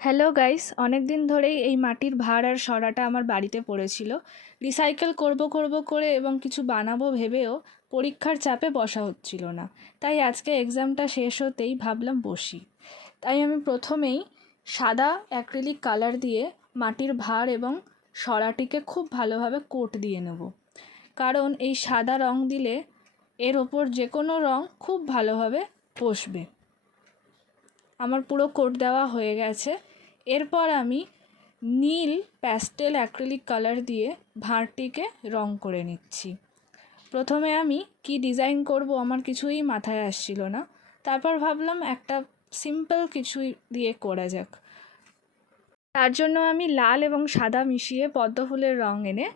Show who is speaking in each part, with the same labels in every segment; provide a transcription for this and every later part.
Speaker 1: Hello guys অনেক দিন ধরেই এই মাটির ভাঁড় আর সরাটা আমার বাড়িতে পড়েছিল। রিসাইকেল করব করব করে এবং কিছু বানাবো ভেবেও পরীক্ষার চাপে বসা হচ্ছিল না। তাই আজকে এক্সামটা শেষ হতেই ভাবলাম বসি। তাই আমি প্রথমেই সাদা অ্যাক্রিলিক কালার দিয়ে মাটির ভাঁড় এবং সরাটিকে খুব ভালোভাবে কোট দিয়ে নেব। কারণ এই সাদা রং দিলে এর ওপর যে কোনো রং খুব ভালোভাবে বসবে। আমার পুরো কোট দেওয়া হয়ে গেছে। এরপর আমি নীল প্যাস্টেল অ্যাক্রিলিক কালার দিয়ে ভাঁড়টিকে রং করে নিচ্ছি। প্রথমে আমি কি ডিজাইন করব আমার কিছুই মাথায় আসছিল না। তারপর ভাবলাম একটা সিম্পল কিছু দিয়ে করা যাক। তার জন্য আমি লাল এবং সাদা মিশিয়ে পদ্ম ফুলের রং এনে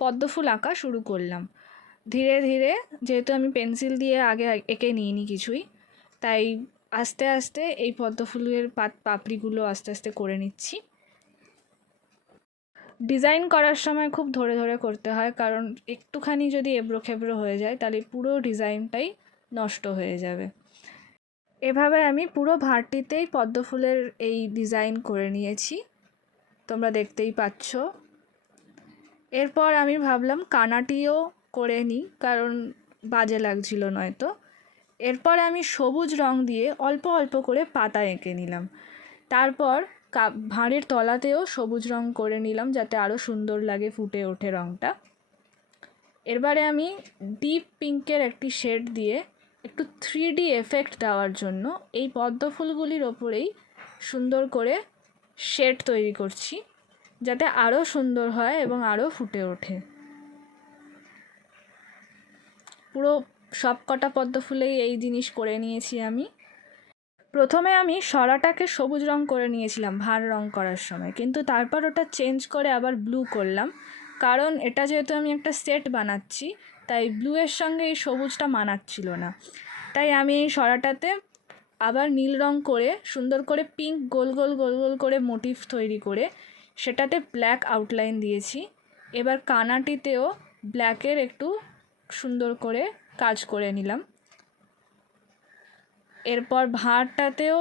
Speaker 1: পদ্ম ফুল আঁকা শুরু করলাম। ধীরে ধীরে যেহেতু আমি পেন্সিল দিয়ে আগে এঁকে নিইনি কিছুই, তাই আস্তে আস্তে এই পদ্ম ফুলের পাত পাপড়িগুলো আস্তে আস্তে করে নিচ্ছি। ডিজাইন করার সময় খুব ধরে ধরে করতে হয়, কারণ একটুখানি যদি এবড়ো খেবড়ো হয়ে যায়, তাহলে পুরো ডিজাইনটাই নষ্ট হয়ে যাবে। এভাবে আমি পুরো ভাঁড়টিতেই পদ্ম ফুলের এই ডিজাইন করে নিয়েছি। তোমরা দেখতেই পাচ্ছ। এরপর আমি ভাবলাম কানাটিও করে নিই, কারণ বাজে লাগছিল নয়তো। এরপর আমি সবুজ রং দিয়ে অল্প অল্প করে পাতা এঁকে নিলাম। তারপর কা ভাঁড়ের তলাতেও সবুজ রং করে নিলাম যাতে আরও সুন্দর লাগে ফুটে ওঠে রংটা। এরবারে আমি ডিপ পিঙ্কের একটি শেড দিয়ে একটু থ্রি ডি এফেক্ট দেওয়ার জন্য এই পদ্ম ফুলগুলির ওপরেই সুন্দর করে শেড তৈরি করছি যাতে আরও সুন্দর হয় এবং আরও ফুটে ওঠে। পুরো সব কটা পদ্ম ফুলেই এই জিনিস করে নিয়েছি আমি। প্রথমে আমি সরাটাকে সবুজ রং করে নিয়েছিলাম, ভার রং করার সময়। কিন্তু তারপর ওটা চেঞ্জ করে আবার ব্লু করলাম। কারণ এটা যেহেতু আমি একটা সেট বানাচ্ছি, তাই ব্লুয়ের সঙ্গে এই সবুজটা মানাচ্ছিল না। তাই আমি এই সরাটাতে আবার নীল রং করে, সুন্দর করে পিঙ্ক গোল গোল গোল গোল করে মোটিভ তৈরি করে, সেটাতে ব্ল্যাক আউটলাইন দিয়েছি। এবার কানাটিতেও ব্ল্যাকের একটু সুন্দর করে কাজ করে নিলাম। এরপর ভাঁড়টাতেও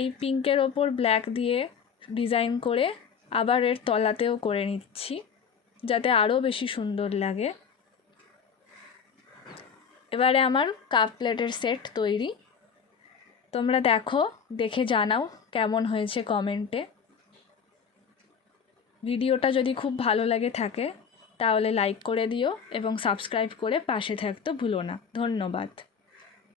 Speaker 1: এই পিঙ্কের ওপর ব্ল্যাক দিয়ে ডিজাইন করে আবার এর তলাতেও করে নিচ্ছি, যাতে আরও বেশি সুন্দর লাগে। এবারে আমার কাপ প্লেটের সেট তৈরি। তোমরা দেখো, দেখে জানাও কেমন হয়েছে কমেন্টে। ভিডিওটা যদি খুব ভালো লাগে থাকে তাহলে লাইক করে দিও এবং সাবস্ক্রাইব করে পাশে থাকতে ভুলো না। ধন্যবাদ।